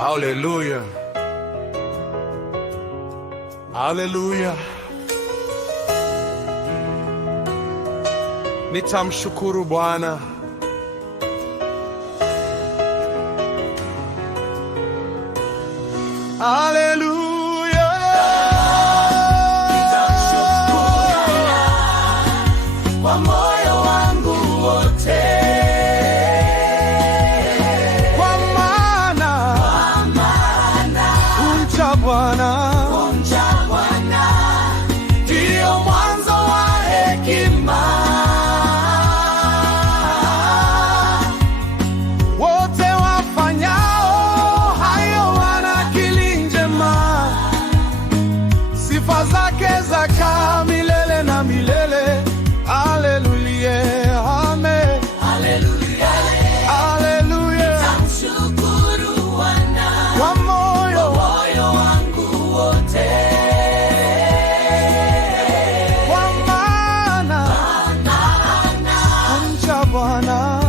Haleluya, haleluya. Nitamshukuru Bwana. Haleluya, nitamshukuru kwa moyo wangu wote, kwa maana kumcha Bwana ndio mwanzo wa hekima. Wote wafanyao hayo wana akili njema, sifa zake zakaa milele na milele. Haleluya, amen. Haleluya, Haleluya. nitamshukuru Bwana Kwa moyo wangu wote, kwa maana kumcha Bwana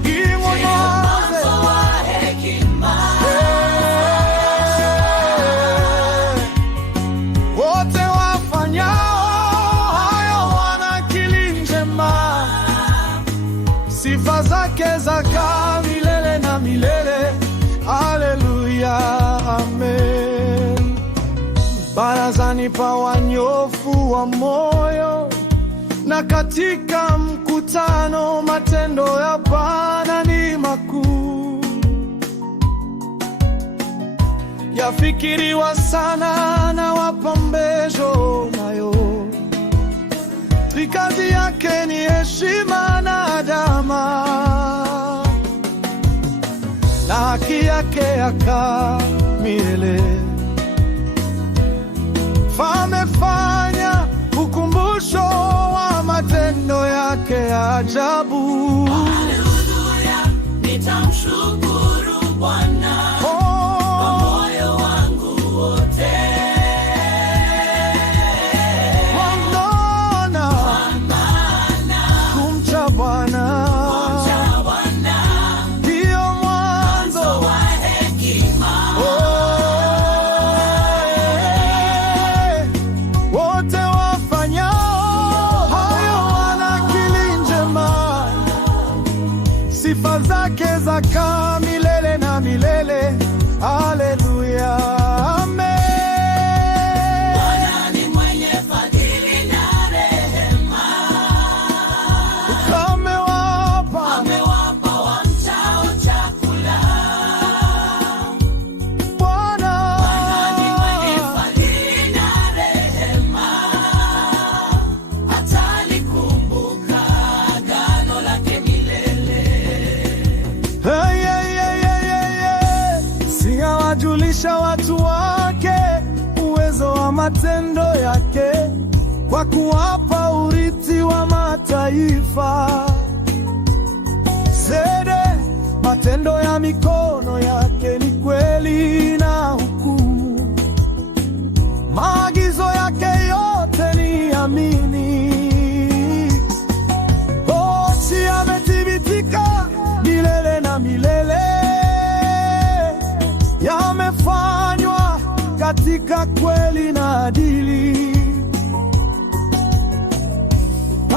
ndio mwanzo wa hekima. wote wafanyao hayo wana akili njema, sifa zake zakaa milele na milele. Haleluya, amen. Barazani pa wanyofu wa moyo na katika mkutano, matendo ya Bwana ni makuu, yafikiriwa sana na wapambejo nayo. Kazi yake ni heshima na adama, na haki yake yakaa milele. Famefanya ukumbusho wa matendo yake ya ajabu. Haleluya, nitamshukuru Bwana kwa moyo wangu wote, Kwa maana kumcha Bwana ndio mwanzo wa hekima. wote wafanyao hayo wana akili njema, sifa zake zakaa milele na milele. Haleluya, amen. Bwana ni mwenye fadhili na rehema, amewapa wamchao chakula. Bwana Ni mwenye fadhili na rehema, atalikumbuka agano lake milele. Hey, hey, hey, hey, hey, hey. Siawajulisha watu wake uwezo wa matendo yake, kwa kuwapa urithi wa mataifa. Zede, matendo ya mikono yake ni kweli na hukumu, maagizo yake yote ni amini. Ochi amethibitika milele na milele, yamefanywa katika kweli na adili.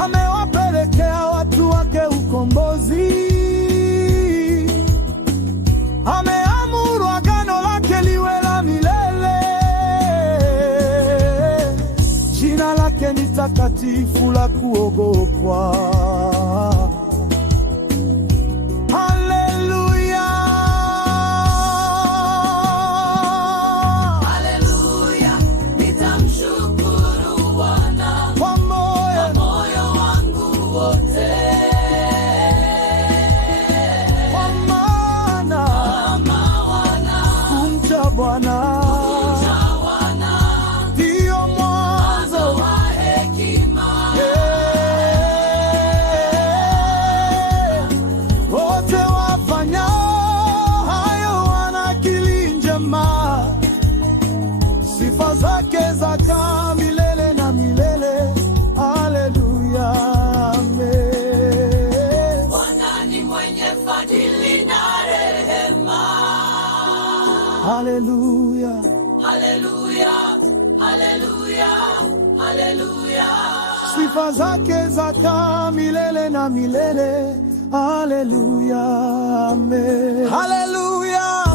Amewapelekea watu wake ukombozi, ameamuru agano lake liwe la milele. Jina lake ni takatifu la kuogopwa. Haleluya, Haleluya, nitamshukuru Bwana kwa moyo, moyo wangu wote, kwa maana kumcha Bwana ndio mwanzo wa hekima. haleluya, haleluya, haleluya, haleluya. Sifa zake zakaa milele na milele, haleluya, amen. Haleluya.